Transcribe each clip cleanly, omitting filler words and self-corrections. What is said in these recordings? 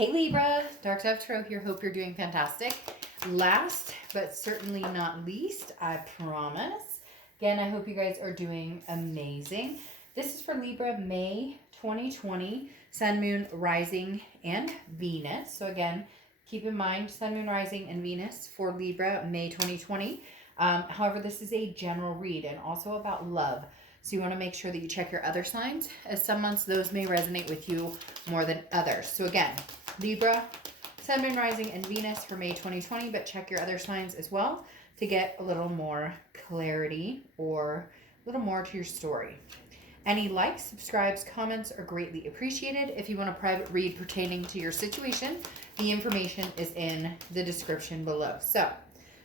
Hey Libra, Dark Dove Tarot here. Hope you're doing fantastic. Last but certainly not least, I promise. Again, I hope you guys are doing amazing. This is for Libra, May 2020, Sun, Moon, Rising, and Venus. So again, keep in mind Sun, Moon, Rising, and Venus for Libra, May 2020. However, this is a general read and also about love. So you want to make sure that you check your other signs, as some months those may resonate with you more than others. So again, Libra, Sun, Moon, Rising, and Venus for May 2020, but check your other signs as well to get a little more clarity or a little more to your story. Any likes, subscribes, comments are greatly appreciated. If you want a private read pertaining to your situation, the information is in the description below. So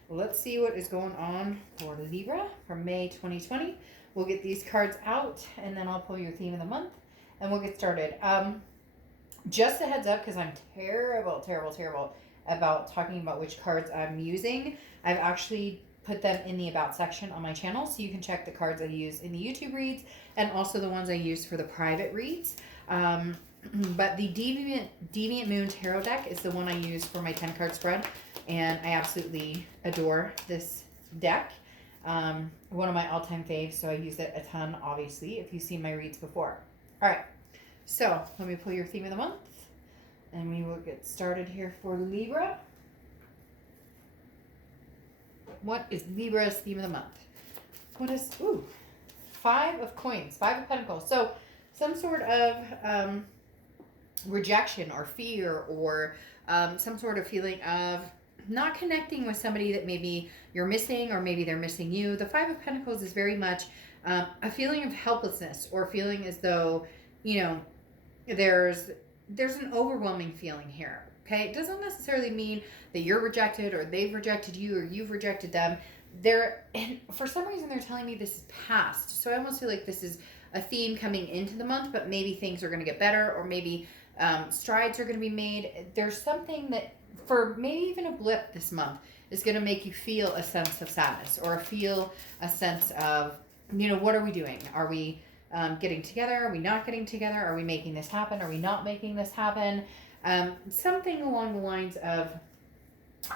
let's see what is going on for Libra for May 2020. We'll get these cards out and then I'll pull your theme of the month and we'll get started. Just a heads up, because I'm terrible about talking about which cards I'm using. I've actually put them in the About section on my channel, so you can check the cards I use in the YouTube reads and also the ones I use for the private reads. But the Deviant Moon Tarot deck is the one I use for my 10-card spread, and I absolutely adore this deck. One of my all-time faves, so I use it a ton, obviously, if you've seen my reads before. All right. So let me pull your theme of the month and we will get started here for Libra. What is Libra's theme of the month? What is, Five of Coins, Five of Pentacles. So some sort of rejection or fear or some sort of feeling of not connecting with somebody that maybe you're missing or maybe they're missing you. The Five of Pentacles is very much a feeling of helplessness or feeling as though, you know, there's an overwhelming feeling here. Okay, it doesn't necessarily mean that you're rejected or they've rejected you or you've rejected them. And for some reason they're telling me this is past. So I almost feel like this is a theme coming into the month, but maybe things are going to get better or maybe strides are going to be made. There's something that, for maybe even a blip this month, is going to make you feel a sense of sadness or feel a sense of, you know, what are we doing? Are we getting together? Are we not getting together? Are we making this happen? Are we not making this happen? Something along the lines of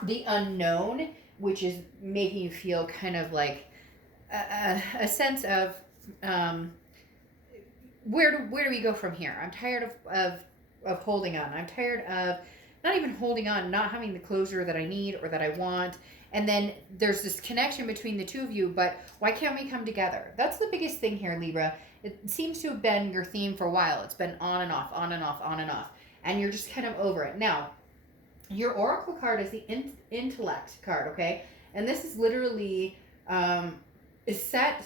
the unknown, which is making you feel kind of like a sense of where do we go from here? I'm tired of holding on. I'm tired of not even holding on, not having the closure that I need or that I want. And then there's this connection between the two of you, but why can't we come together? That's the biggest thing here, Libra. It seems to have been your theme for a while. It's been on and off, on and off, on and off. And you're just kind of over it. Now, your Oracle card is the intellect card, okay? And this is literally set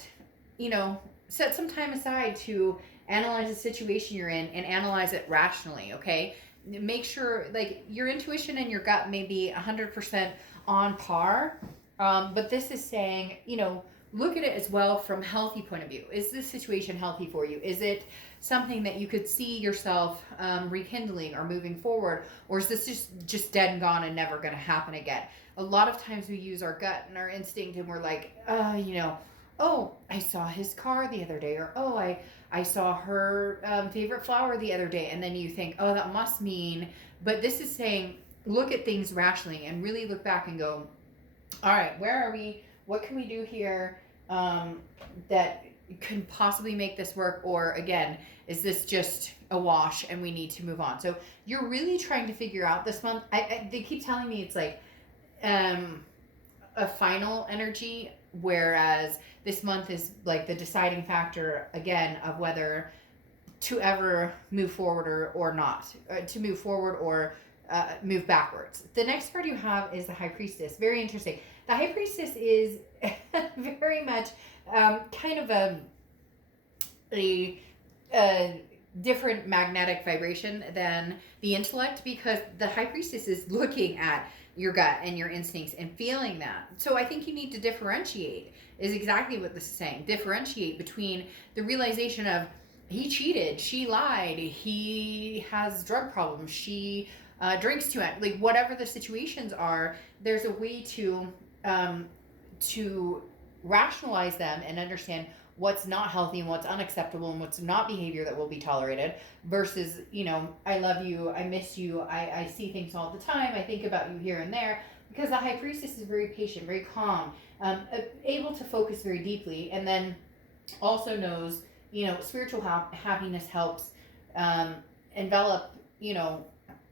some time aside to analyze the situation you're in and analyze it rationally, okay? Make sure, like, your intuition and your gut may be 100% on par, but this is saying, you know, look at it as well from a healthy point of view. Is this situation healthy for you? Is it something that you could see yourself rekindling or moving forward? Or is this just dead and gone and never going to happen again? A lot of times we use our gut and our instinct and we're like, oh, I saw his car the other day, or oh, I saw her favorite flower the other day. And then you think, oh, that must mean, but this is saying, look at things rationally and really look back and go, all right, where are we? What can we do here that can possibly make this work? Or again, is this just a wash and we need to move on? So you're really trying to figure out this month. They keep telling me it's like a final energy, whereas this month is like the deciding factor again of whether to ever move forward or not, to move forward or move backwards. The next card you have is the High Priestess. Very interesting. The High Priestess is very much kind of a different magnetic vibration than the intellect, because the High Priestess is looking at your gut and your instincts and feeling that. So I think you need to differentiate, is exactly what this is saying. Differentiate between the realization of he cheated, she lied, he has drug problems, she drinks too much, like whatever the situations are, there's a way to rationalize them and understand what's not healthy and what's unacceptable and what's not behavior that will be tolerated, versus, I love you, I miss you, I see things all the time, I think about you here and there. Because the high priestess is very patient, very calm, able to focus very deeply, and then also knows, spiritual happiness helps um, envelop,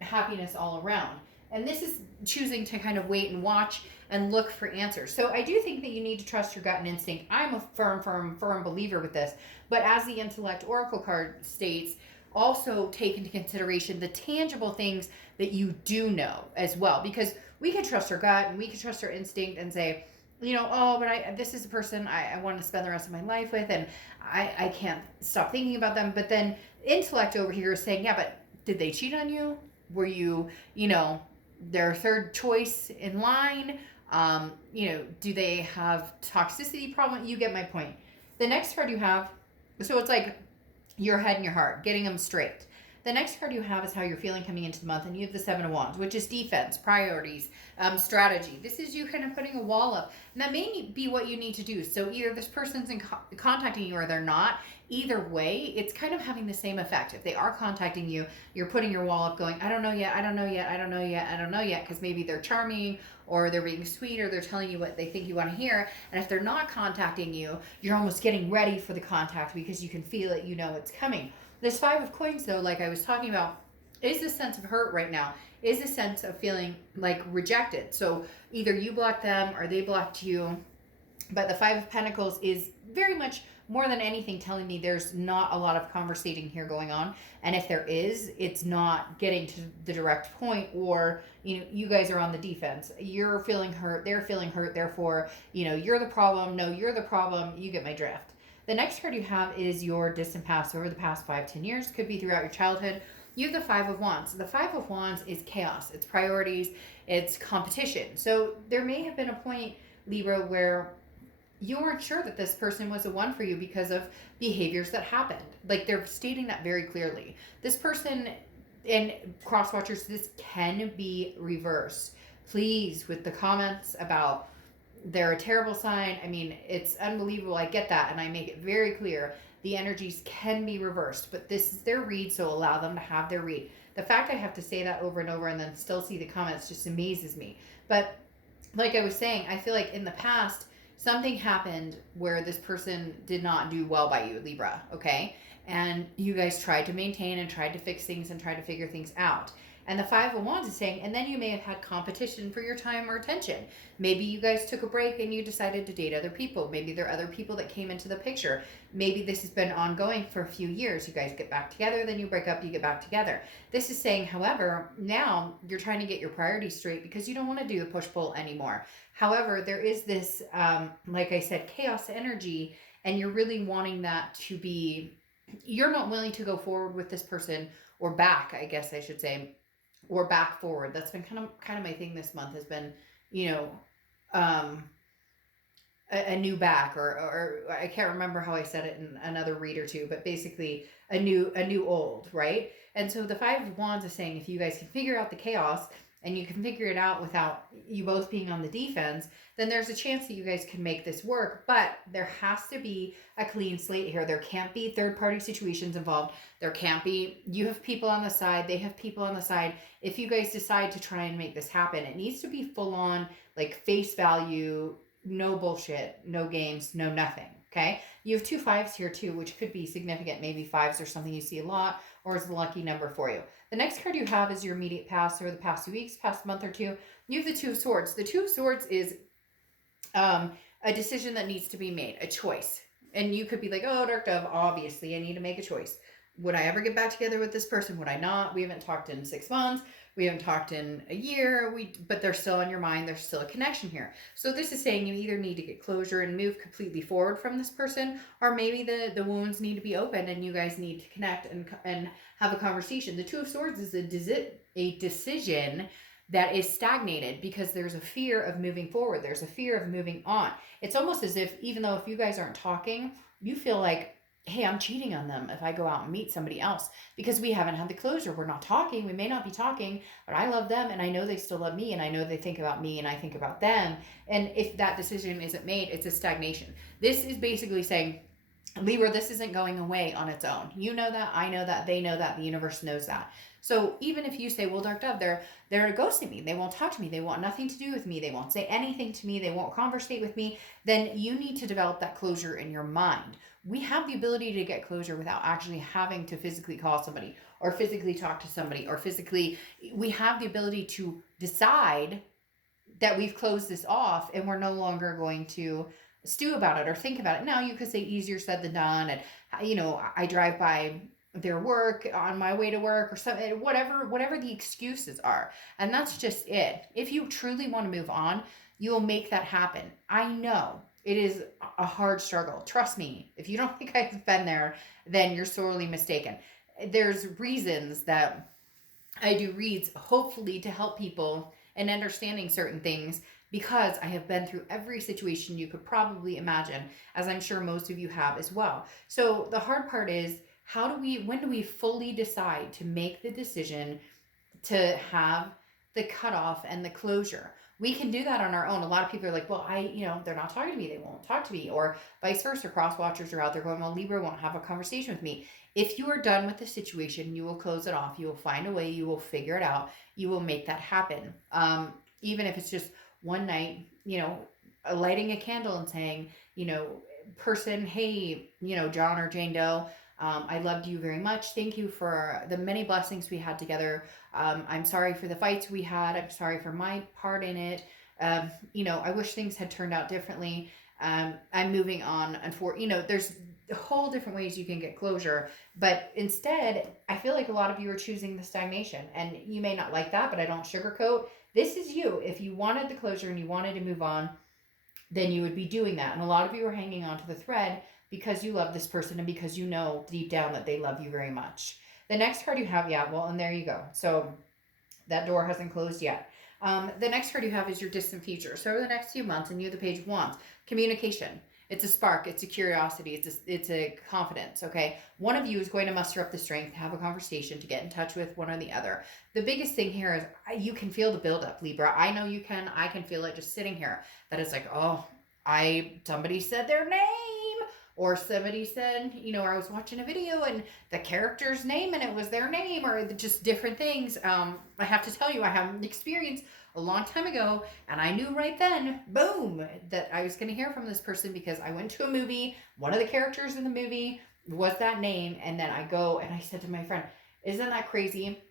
happiness all around. And this is choosing to kind of wait and watch and look for answers. So I do think that you need to trust your gut and instinct. I'm a firm believer with this. But as the intellect oracle card states, also take into consideration the tangible things that you do know as well. Because we can trust our gut and we can trust our instinct and say, oh, but this is a person I want to spend the rest of my life with, and I can't stop thinking about them. But then intellect over here is saying, yeah, but did they cheat on you? Were you, their third choice in line? Do they have toxicity problem? You get my point. The next card you have, so it's like your head and your heart, getting them straight. The next card you have is how you're feeling coming into the month, and you have the Seven of Wands, which is defense, priorities, strategy. This is you kind of putting a wall up, and that may be what you need to do. So either this person's contacting you or they're not. Either way, it's kind of having the same effect. If they are contacting you, you're putting your wall up going, I don't know yet, I don't know yet, I don't know yet, I don't know yet, because maybe they're charming or they're being sweet or they're telling you what they think you want to hear. And if they're not contacting you, you're almost getting ready for the contact because you can feel it, it's coming. This Five of Coins, though, like I was talking about, is this sense of hurt right now, is a sense of feeling like rejected. So either you blocked them or they blocked you. But the Five of Pentacles is very much, more than anything, telling me there's not a lot of conversating here going on. And if there is, it's not getting to the direct point, or, you guys are on the defense. You're feeling hurt, they're feeling hurt, therefore, you're the problem. No, you're the problem. You get my drift. The next card you have is your distant past, over the past 5-10 years. Could be throughout your childhood. You have the Five of Wands. The Five of Wands is chaos. It's priorities. It's competition. So there may have been a point, Libra, where you weren't sure that this person was the one for you because of behaviors that happened. Like, they're stating that very clearly. This person, and cross watchers, this can be reversed. Please, with the comments about they're a terrible sign, I mean, it's unbelievable. I get that, and I make it very clear. The energies can be reversed, but this is their read, so allow them to have their read. The fact I have to say that over and over and then still see the comments just amazes me. But like I was saying, I feel like in the past, something happened where this person did not do well by you, Libra, okay? And you guys tried to maintain and tried to fix things and tried to figure things out. And the Five of Wands is saying, and then you may have had competition for your time or attention. Maybe you guys took a break and you decided to date other people. Maybe there are other people that came into the picture. Maybe this has been ongoing for a few years. You guys get back together, then you break up, you get back together. This is saying, however, now you're trying to get your priorities straight because you don't want to do the push-pull anymore. However, there is this, like I said, chaos energy, and you're really wanting that to be, you're not willing to go forward with this person, or back, I guess I should say, or back forward. That's been kind of my thing this month, has been, a new back, or I can't remember how I said it in another read or two, but basically a new old, right? And so the Five of Wands is saying, if you guys can figure out the chaos and you can figure it out without you both being on the defense, then there's a chance that you guys can make this work. But there has to be a clean slate here. There can't be third-party situations involved. There can't be, you have people on the side, they have people on the side. If you guys decide to try and make this happen, it needs to be full-on, like, face value, no bullshit, no games, no nothing, okay? You have two fives here, too, which could be significant. Maybe fives are something you see a lot, or is a lucky number for you. The next card you have is your immediate past, or the past 2 weeks, past month or two. You have the Two of Swords. The Two of Swords is a decision that needs to be made, a choice. And you could be like, oh, Dark Dove, obviously I need to make a choice. Would I ever get back together with this person? Would I not? We haven't talked in 6 months. We haven't talked in a year. But they're still on your mind. There's still a connection here. So this is saying you either need to get closure and move completely forward from this person, or maybe the wounds need to be opened and you guys need to connect and have a conversation. The Two of Swords is a decision that is stagnated because there's a fear of moving forward. There's a fear of moving on. It's almost as if, even though if you guys aren't talking, you feel like, hey, I'm cheating on them if I go out and meet somebody else because we haven't had the closure. We're not talking. We may not be talking, but I love them and I know they still love me and I know they think about me and I think about them. And if that decision isn't made, it's a stagnation. This is basically saying, Libra, this isn't going away on its own. You know that, I know that, they know that, the universe knows that. So even if you say, well, Dark Dove, they're ghosting me, they won't talk to me, they want nothing to do with me, they won't say anything to me, they won't conversate with me, then you need to develop that closure in your mind. We have the ability to get closure without actually having to physically call somebody or physically talk to somebody or physically, we have the ability to decide that we've closed this off and we're no longer going to stew about it or think about it. Now you could say easier said than done. And, I drive by their work on my way to work or something, whatever the excuses are. And that's just it. If you truly want to move on, you will make that happen. I know it is a hard struggle. Trust me. If you don't think I've been there, then you're sorely mistaken. There's reasons that I do reads, hopefully to help people in understanding certain things, because I have been through every situation you could probably imagine, as I'm sure most of you have as well. So the hard part is, when do we fully decide to make the decision to have the cutoff and the closure? We can do that on our own. A lot of people are like, well, they're not talking to me, they won't talk to me, or vice versa. Cross watchers are out there going, well, Libra won't have a conversation with me. If you are done with the situation, you will close it off. You will find a way. You will figure it out. You will make that happen. Even if it's just one night, lighting a candle and saying, person, hey, John or Jane Doe, I loved you very much. Thank you for the many blessings we had together. I'm sorry for the fights we had. I'm sorry for my part in it. I wish things had turned out differently. I'm moving on. And there's whole different ways you can get closure. But instead, I feel like a lot of you are choosing the stagnation. And you may not like that, but I don't sugarcoat. This is you. If you wanted the closure and you wanted to move on, then you would be doing that. And a lot of you are hanging on to the thread because you love this person and because you know deep down that they love you very much. The next card you have, and there you go. So that door hasn't closed yet. The next card you have is your distant future. So over the next few months, and you have the Page of Wands, communication. It's a spark. It's a curiosity. It's a confidence. Okay. One of you is going to muster up the strength to have a conversation, to get in touch with one or the other. The biggest thing here is you can feel the buildup, Libra. I know you can. I can feel it just sitting here. That it's like, oh, somebody said their name. Or somebody said, or I was watching a video and the character's name and it was their name, or just different things. I have to tell you, I have an experience a long time ago, and I knew right then, boom, that I was going to hear from this person because I went to a movie. One of the characters in the movie was that name. And then I go and I said to my friend, isn't that crazy?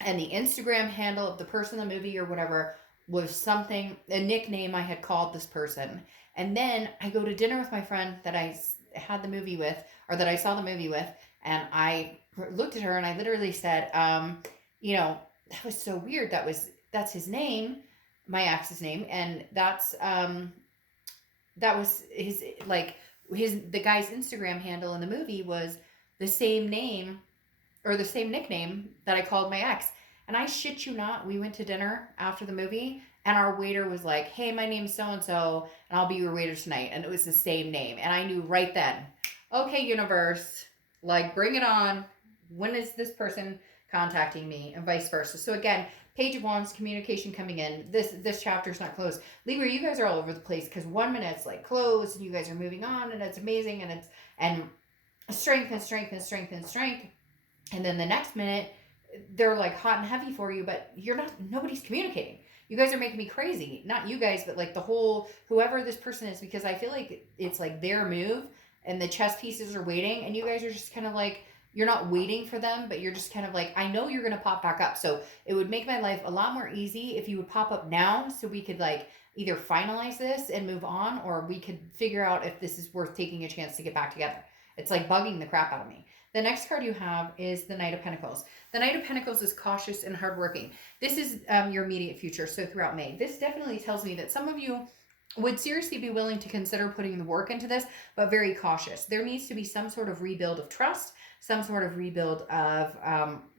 And the Instagram handle of the person in the movie or whatever was a nickname I had called this person. And then I go to dinner with my friend that I had the movie with, or that I saw the movie with, and I looked at her and I literally said, that was so weird. That's his name, my ex's name, and that was the guy's Instagram handle in the movie was the same name or the same nickname that I called my ex. And I shit you not, we went to dinner after the movie and our waiter was like, hey, my name's so-and-so and I'll be your waiter tonight. And it was the same name. And I knew right then, okay, universe, bring it on. When is this person contacting me? And vice versa. So again, Page of Wands, communication coming in. This chapter's not closed. Libra, you guys are all over the place because 1 minute it's closed and you guys are moving on and it's amazing and strength and strength and strength and strength. And then the next minute, they're hot and heavy for you, but nobody's communicating. You guys are making me crazy. Not you guys, but the whole, whoever this person is, because I feel like it's their move and the chess pieces are waiting and you guys are just kind of you're not waiting for them, but you're just kind of I know you're going to pop back up. So it would make my life a lot more easy if you would pop up now so we could either finalize this and move on, or we could figure out if this is worth taking a chance to get back together. It's bugging the crap out of me. The next card you have is the Knight of Pentacles. The Knight of Pentacles is cautious and hardworking. This is your immediate future, so throughout May. This definitely tells me that some of you would seriously be willing to consider putting the work into this, but very cautious. There needs to be some sort of rebuild of trust, some sort of rebuild of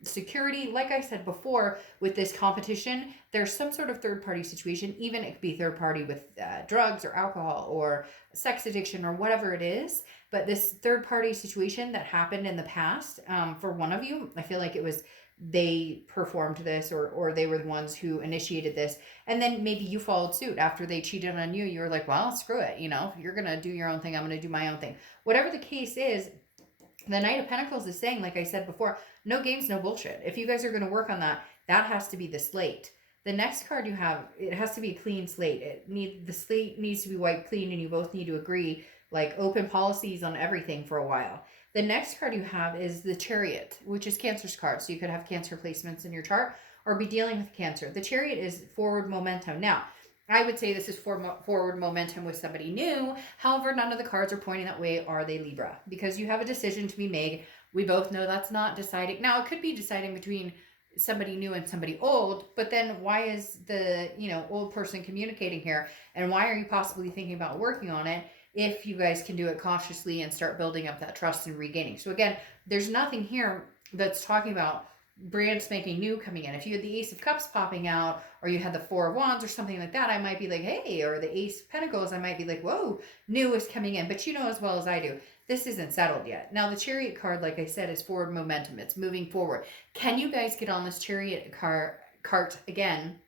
security. Like I said before, with this competition, there's some sort of third-party situation. Even it could be third-party with drugs or alcohol or sex addiction or whatever it is. But this third-party situation that happened in the past, for one of you, I feel like it was they performed this, or they were the ones who initiated this, and then maybe you followed suit after they cheated on you. You're like, well, screw it, you're gonna do your own thing, I'm gonna do my own thing. Whatever the case is, the Knight of Pentacles is saying, like I said before, no games, no bullshit. If you guys are going to work on that, that has to be the slate. The next card you have, it has to be a clean slate. The slate needs to be wiped clean, and you both need to agree, like, open policies on everything for a while. The next card you have is the Chariot, which is Cancer's card. So you could have Cancer placements in your chart or be dealing with Cancer. The Chariot is forward momentum. Now, I would say this is forward momentum with somebody new. However, none of the cards are pointing that way. Are they, Libra? Because you have a decision to be made. We both know that's not deciding. Now, it could be deciding between somebody new and somebody old, but then why is the old person communicating here? And why are you possibly thinking about working on it if you guys can do it cautiously and start building up that trust and regaining? So again, there's nothing here that's talking about brand spanking new coming in. If you had the Ace of Cups popping out, or you had the Four of Wands or something like that, I might be like, hey, or the Ace of Pentacles, I might be like, whoa, new is coming in. But you know as well as I do, this isn't settled yet. Now, the Chariot card, like I said, is forward momentum. It's moving forward. Can you guys get on this Chariot cart again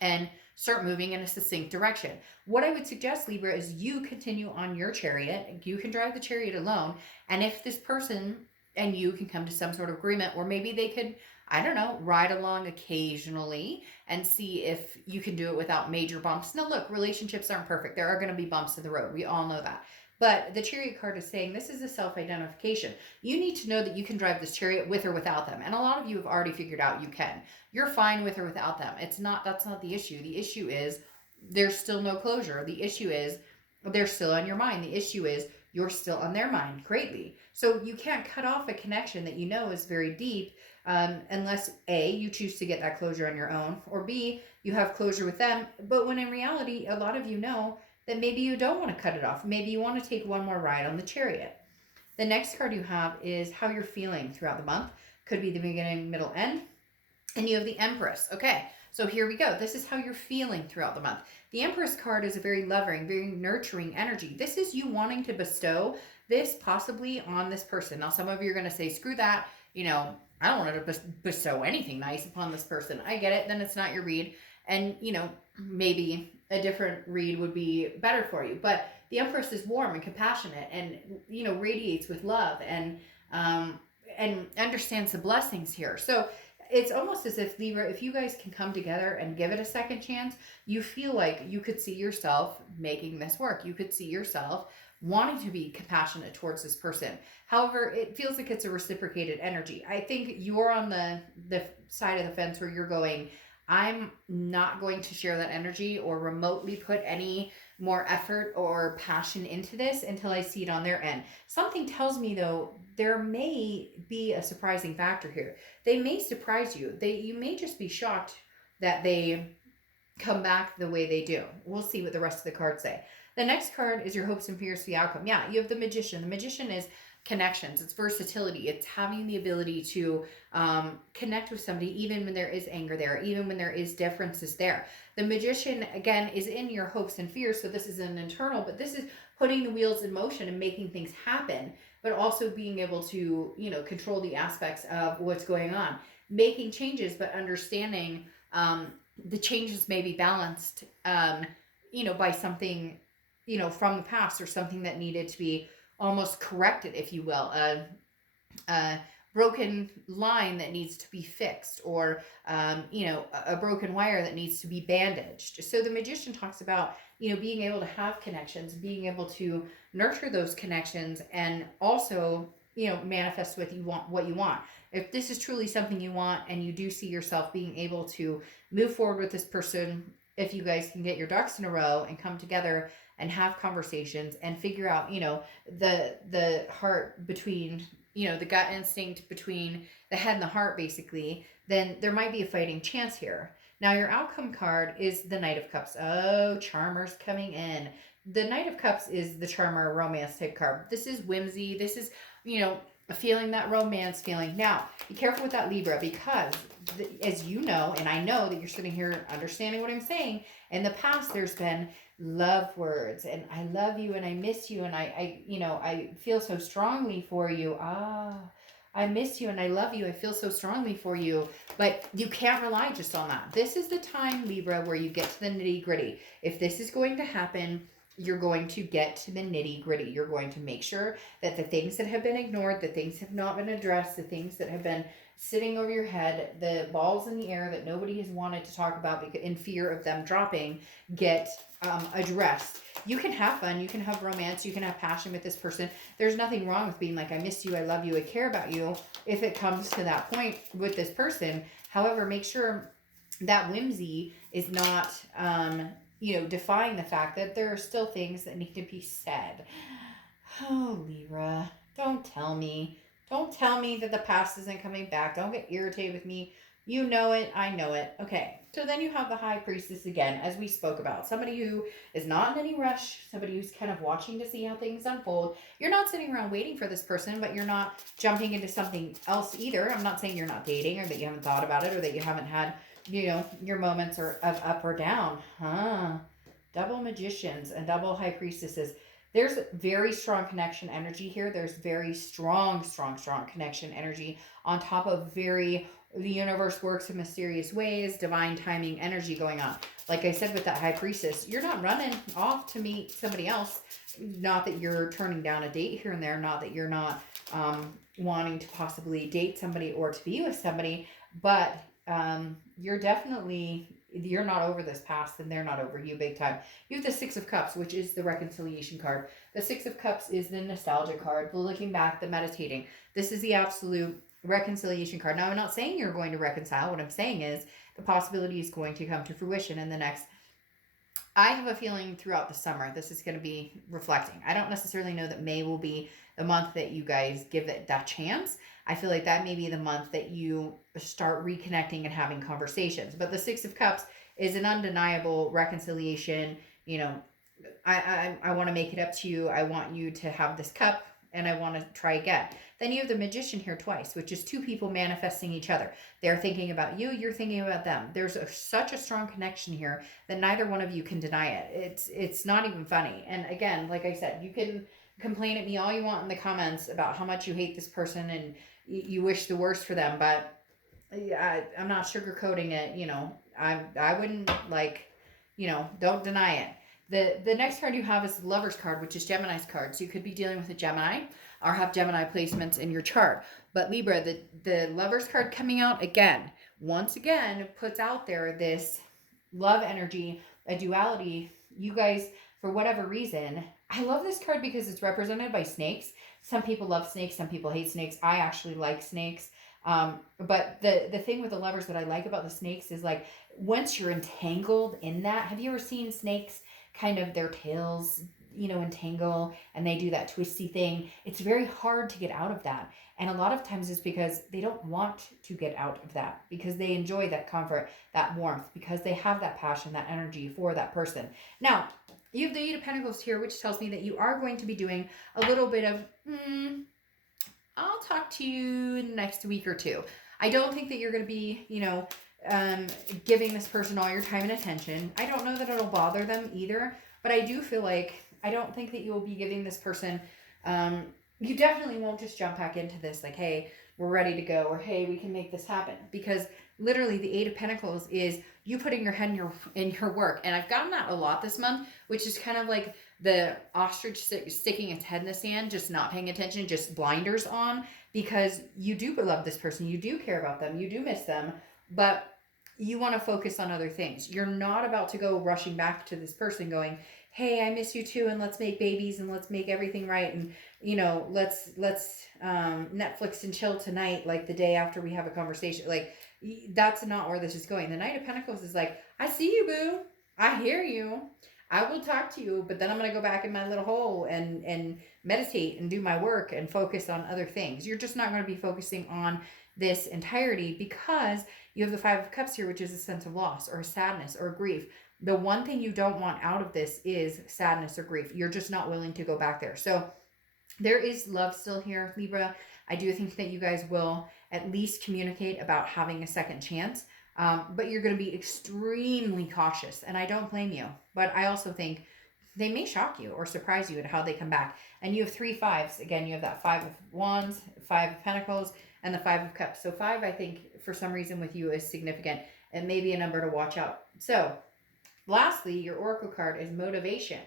and start moving in a succinct direction? What I would suggest, Libra, is you continue on your Chariot. You can drive the Chariot alone. And if this person and you can come to some sort of agreement, or maybe they could, I don't know, ride along occasionally and see if you can do it without major bumps. Now, look, relationships aren't perfect. There are going to be bumps in the road. We all know that. But the Chariot card is saying this is a self-identification. You need to know that you can drive this Chariot with or without them. And a lot of you have already figured out you can. You're fine with or without them. That's not the issue. The issue is there's still no closure. The issue is they're still on your mind. The issue is you're still on their mind greatly. So you can't cut off a connection that you know is very deep unless A, you choose to get that closure on your own, or B, you have closure with them. But when in reality, a lot of you know that maybe you don't want to cut it off. Maybe you want to take one more ride on the Chariot. The next card you have is how you're feeling throughout the month. Could be the beginning, middle, end. And you have the Empress. Okay, so here we go. This is how you're feeling throughout the month. The Empress card is a very loving, very nurturing energy. This is you wanting to bestow this possibly on this person. Now, some of you are going to say, screw that. I don't want to bestow anything nice upon this person. I get it. Then it's not your read. And, maybe a different read would be better for you. But the Empress is warm and compassionate and, radiates with love and understands the blessings here. So it's almost as if, Libra, if you guys can come together and give it a second chance, you feel like you could see yourself making this work. You could see yourself wanting to be compassionate towards this person. However, it feels like it's a reciprocated energy. I think you're on the side of the fence where you're going, I'm not going to share that energy or remotely put any more effort or passion into this until I see it on their end. Something tells me, though, there may be a surprising factor here. They may surprise you. You may just be shocked that they come back the way they do. We'll see what the rest of the cards say. The next card is your hopes and fears for the outcome. Yeah, you have the Magician. The Magician is connections. It's versatility. It's having the ability to connect with somebody even when there is anger there, even when there is differences there. The Magician, again, is in your hopes and fears. So this is an internal, but this is putting the wheels in motion and making things happen, but also being able to, control the aspects of what's going on, making changes, but understanding the changes may be balanced, by something, from the past, or something that needed to be almost corrected, if you will, a broken line that needs to be fixed, or, a broken wire that needs to be bandaged. So the Magician talks about, being able to have connections, being able to nurture those connections, and also, manifest what you want. If this is truly something you want, and you do see yourself being able to move forward with this person, if you guys can get your ducks in a row and come together and have conversations and figure out, the heart between, the gut instinct between the head and the heart, basically, then there might be a fighting chance here. Now, your outcome card is the Knight of Cups. Oh, Charmer's coming in. The Knight of Cups is the charmer romance type card. This is whimsy. This is, feeling that romance feeling. Now, be careful with that, Libra, because as you know, and I know that you're sitting here understanding what I'm saying, in the past there's been love words and I love you and I miss you and I feel so strongly for you. I miss you and I love you. I feel so strongly for you. But you can't rely just on that. This is the time, Libra, where you get to the nitty gritty. If this is going to happen, you're going to get to the nitty gritty. You're going to make sure that the things that have been ignored, the things have not been addressed, the things that have been sitting over your head, the balls in the air that nobody has wanted to talk about in fear of them dropping, get addressed. You can have fun, you can have romance, you can have passion with this person. There's nothing wrong with being like, I miss you, I love you, I care about you, if it comes to that point with this person. However, make sure that whimsy is not defying the fact that there are still things that need to be said. Oh, Libra, don't tell me that the past isn't coming back. Don't get irritated with me. You know it. I know it. Okay. So then you have the High Priestess again, as we spoke about. Somebody who is not in any rush. Somebody who's kind of watching to see how things unfold. You're not sitting around waiting for this person, but you're not jumping into something else either. I'm not saying you're not dating or that you haven't thought about it or that you haven't had, your moments of up or down. Double Magicians and double High Priestesses. There's very strong connection energy here. There's very strong connection energy on top of the universe works in mysterious ways, divine timing energy going on. Like I said with that High Priestess, you're not running off to meet somebody else. Not that you're turning down a date here and there. Not that you're not wanting to possibly date somebody or to be with somebody. But you're not over this past and they're not over you big time. You have the Six of Cups, which is the reconciliation card. The Six of Cups is the nostalgia card, the looking back, the meditating. This is the absolute reconciliation card. Now, I'm not saying you're going to reconcile. What I'm saying is the possibility is going to come to fruition in the next, I have a feeling throughout the summer, this is going to be reflecting. I don't necessarily know that May will be the month that you guys give it that chance. I feel like that may be the month that you start reconnecting and having conversations. But the Six of Cups is an undeniable reconciliation. I want to make it up to you. I want you to have this cup and I want to try again. Then you have the Magician here twice, which is two people manifesting each other. They're thinking about you, you're thinking about them. There's such a strong connection here that neither one of you can deny it. It's not even funny. And again, like I said, you can complain at me all you want in the comments about how much you hate this person and you wish the worst for them, but I'm not sugarcoating it. I wouldn't don't deny it. The next card you have is the Lover's card, which is Gemini's card. So you could be dealing with a Gemini or have Gemini placements in your chart. But Libra, the Lover's card coming out once again, puts out there this love energy, a duality. You guys, for whatever reason, I love this card because it's represented by snakes. Some people love snakes, some people hate snakes. I actually like snakes. But the thing with the Lovers that I like about the snakes is like, once you're entangled in that, have you ever seen snakes kind of their tails, entangle and they do that twisty thing? It's very hard to get out of that. And a lot of times it's because they don't want to get out of that, because they enjoy that comfort, that warmth, because they have that passion, that energy for that person. Now, you have the Eight of Pentacles here, which tells me that you are going to be doing a little bit of, I'll talk to you in the next week or two. I don't think that you're going to be, giving this person all your time and attention. I don't know that it'll bother them either, but I do feel like, I don't think that you will be giving this person, you definitely won't just jump back into this like, hey, we're ready to go, or hey, we can make this happen. Because literally the Eight of Pentacles is you putting your head in your work. And I've gotten that a lot this month, which is kind of like the ostrich sticking its head in the sand, just not paying attention, just blinders on, because you do love this person, you do care about them, you do miss them, but you want to focus on other things. You're not about to go rushing back to this person going, hey, I miss you too, and let's make babies and let's make everything right, and let's Netflix and chill tonight, like the day after we have a conversation. Like, that's not where this is going. The Knight of Pentacles is like, I see you, boo, I hear you, I will talk to you, but then I'm going to go back in my little hole and meditate and do my work and focus on other things. You're just not going to be focusing on this entirety, because you have the Five of Cups here, which is a sense of loss or sadness or grief. The one thing you don't want out of this is sadness or grief. You're just not willing to go back there. So there is love still here, Libra. I do think that you guys will at least communicate about having a second chance. But you're going to be extremely cautious, and I don't blame you. But I also think they may shock you or surprise you at how they come back. And you have three fives. Again, you have that Five of Wands, Five of Pentacles, and the 5 of Cups. So 5, I think, for some reason with you is significant and maybe a number to watch out. So lastly, your Oracle card is motivation.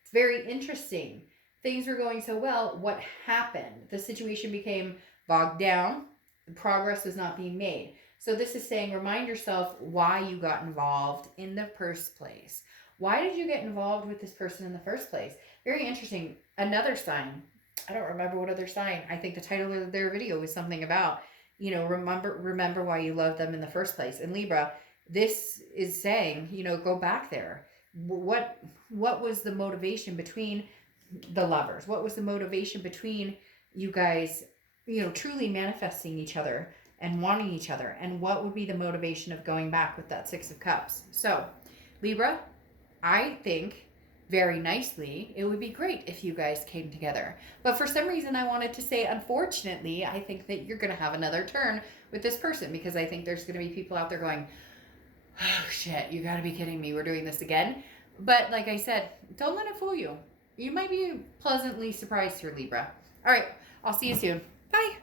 It's very interesting. Things were going so well. What happened? The situation became bogged down. The progress was not being made. So this is saying, remind yourself why you got involved in the first place. Why did you get involved with this person in the first place? Very interesting. Another sign. I don't remember what other sign. I think the title of their video was something about, remember why you loved them in the first place. And Libra, this is saying, go back there. What was the motivation between the lovers? What was the motivation between you guys, truly manifesting each other and wanting each other? And what would be the motivation of going back with that 6 of Cups? So, Libra, I think very nicely, it would be great if you guys came together. But for some reason, I wanted to say, unfortunately, I think that you're going to have another turn with this person, because I think there's going to be people out there going, oh shit, you got to be kidding me. We're doing this again. But like I said, don't let it fool you. You might be pleasantly surprised here, Libra. All right, I'll see you soon. Bye.